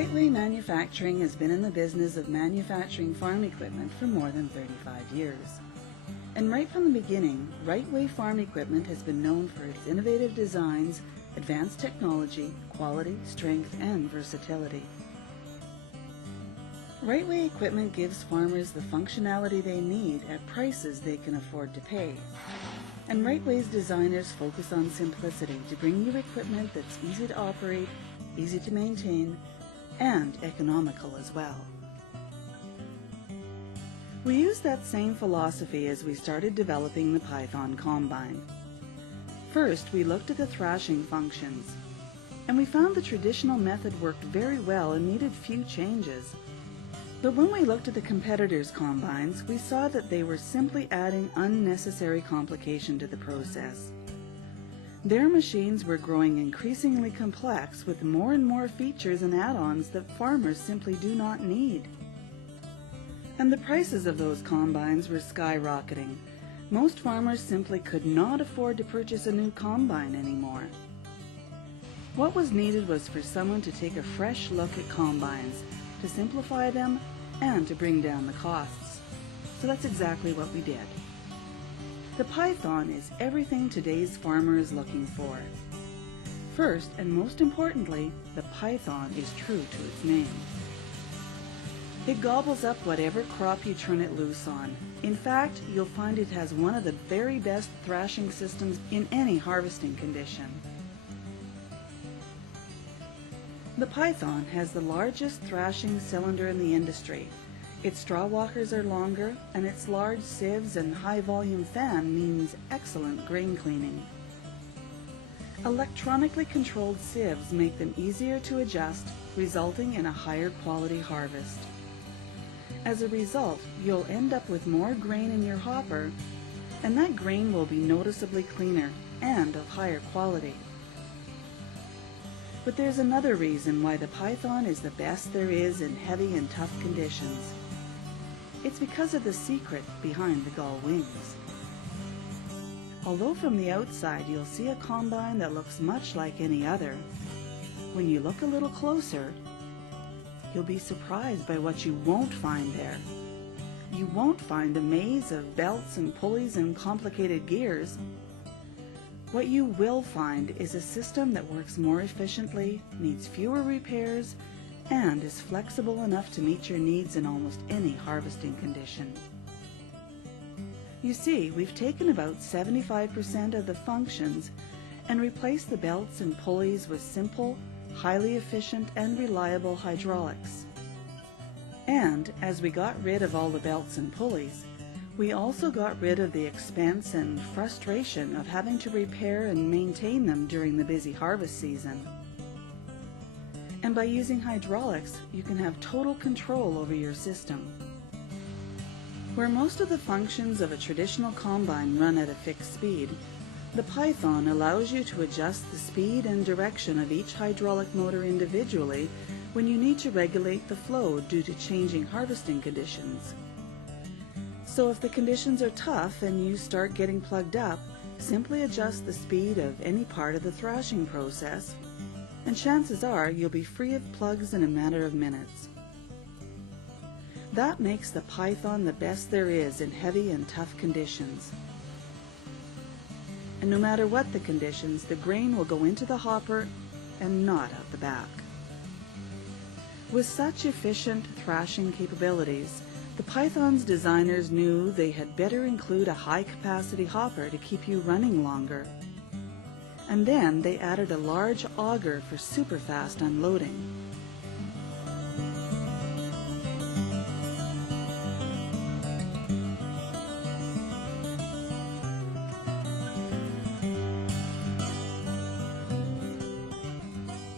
Riteway Manufacturing has been in the business of manufacturing farm equipment for more than 35 years. And right from the beginning, Riteway Farm Equipment has been known for its innovative designs, advanced technology, quality, strength, and versatility. Riteway equipment gives farmers the functionality they need at prices they can afford to pay. And Riteway's designers focus on simplicity to bring you equipment that's easy to operate, easy to maintain, and economical as well. We used that same philosophy as we started developing the Thepython combine. First, we looked at the thrashing functions, and we found the traditional method worked very well and needed few changes. But when we looked at the competitors' combines, we saw that they were simply adding unnecessary complication to the process. Their machines were growing increasingly complex with more and more features and add-ons that farmers simply do not need. And the prices of those combines were skyrocketing. Most farmers simply could not afford to purchase a new combine anymore. What was needed was for someone to take a fresh look at combines, to simplify them, and to bring down the costs. So that's exactly what we did. The Thepython is everything today's farmer is looking for. First, and most importantly, the Thepython is true to its name. It gobbles up whatever crop you turn it loose on. In fact, you'll find it has one of the very best thrashing systems in any harvesting condition. The Thepython has the largest thrashing cylinder in the industry. Its straw walkers are longer, and its large sieves and high-volume fan means excellent grain cleaning. Electronically controlled sieves make them easier to adjust, resulting in a higher quality harvest. As a result, you'll end up with more grain in your hopper, and that grain will be noticeably cleaner and of higher quality. But there's another reason why the Thepython is the best there is in heavy and tough conditions. It's because of the secret behind the gull wings. Although from the outside you'll see a combine that looks much like any other, when you look a little closer, you'll be surprised by what you won't find there. You won't find a maze of belts and pulleys and complicated gears. What you will find is a system that works more efficiently, needs fewer repairs, and is flexible enough to meet your needs in almost any harvesting condition. You see, we've taken about 75% of the functions and replaced the belts and pulleys with simple, highly efficient and reliable hydraulics. And as we got rid of all the belts and pulleys, we also got rid of the expense and frustration of having to repair and maintain them during the busy harvest season. And by using hydraulics, you can have total control over your system. Where most of the functions of a traditional combine run at a fixed speed, the Thepython allows you to adjust the speed and direction of each hydraulic motor individually when you need to regulate the flow due to changing harvesting conditions. So if the conditions are tough and you start getting plugged up, simply adjust the speed of any part of the thrashing process, and chances are you'll be free of plugs in a matter of minutes. That makes the Thepython the best there is in heavy and tough conditions. And no matter what the conditions, the grain will go into the hopper and not out the back. With such efficient thrashing capabilities, the Thepython's designers knew they had better include a high-capacity hopper to keep you running longer. And then they added a large auger for super-fast unloading.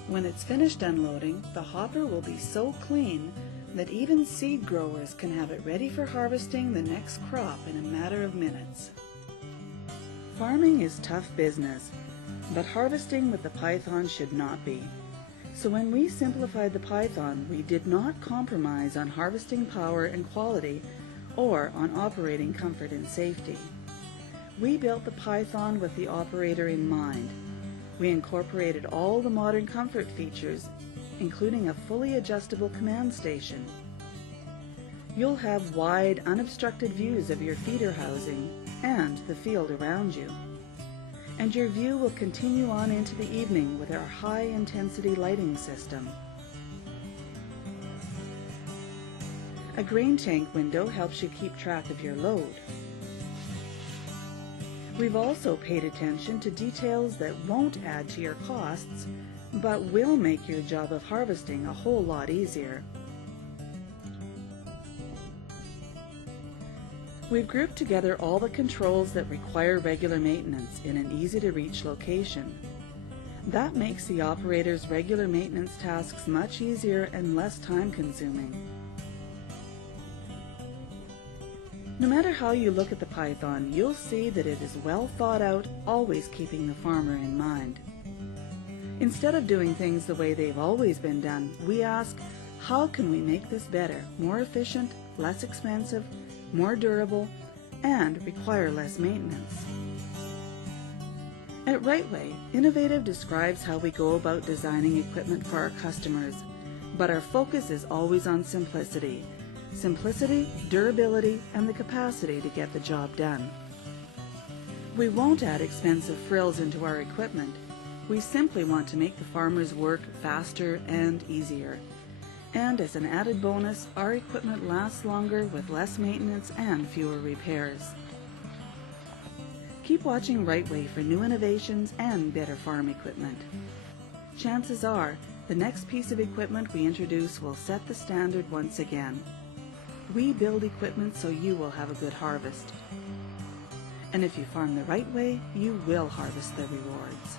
When it's finished unloading, the hopper will be so clean that even seed growers can have it ready for harvesting the next crop in a matter of minutes. Farming is tough business, but harvesting with the Thepython should not be. So when we simplified the Thepython, we did not compromise on harvesting power and quality or on operating comfort and safety. We built the Thepython with the operator in mind. We incorporated all the modern comfort features, including a fully adjustable command station. You'll have wide, unobstructed views of your feeder housing and the field around you. And your view will continue on into the evening with our high-intensity lighting system. A grain tank window helps you keep track of your load. We've also paid attention to details that won't add to your costs, but will make your job of harvesting a whole lot easier. We've grouped together all the controls that require regular maintenance in an easy-to-reach location. That makes the operator's regular maintenance tasks much easier and less time-consuming. No matter how you look at the Python, you'll see that it is well thought out, always keeping the farmer in mind. Instead of doing things the way they've always been done, we ask, how can we make this better, more efficient, less expensive, more durable, and require less maintenance? At Riteway, innovative describes how we go about designing equipment for our customers, but our focus is always on simplicity. Simplicity, durability, and the capacity to get the job done. We won't add expensive frills into our equipment. We simply want to make the farmer's work faster and easier. And as an added bonus, our equipment lasts longer with less maintenance and fewer repairs. Keep watching Riteway for new innovations and better farm equipment. Chances are, the next piece of equipment we introduce will set the standard once again. We build equipment so you will have a good harvest. And if you farm the right way, you will harvest the rewards.